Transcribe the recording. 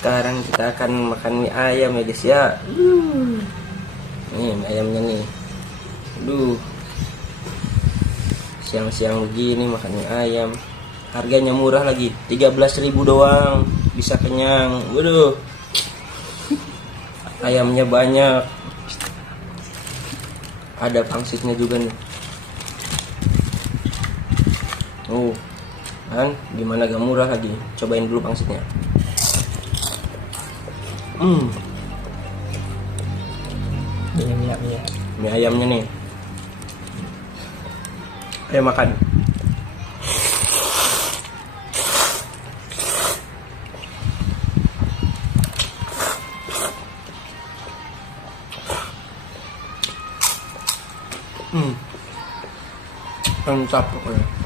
Sekarang kita akan makan mie ayam ya guys ya. Nih mie ayamnya nih. Aduh. Siang-siang begini makan mie ayam. Harganya murah lagi, 13.000 doang. Bisa kenyang. Waduh. Ayamnya banyak. Ada pangsitnya juga nih. Kan gimana gak murah lagi. Cobain dulu pangsitnya. Ini Mie ayamnya nih. Ayo makan. Mantap pokoknya.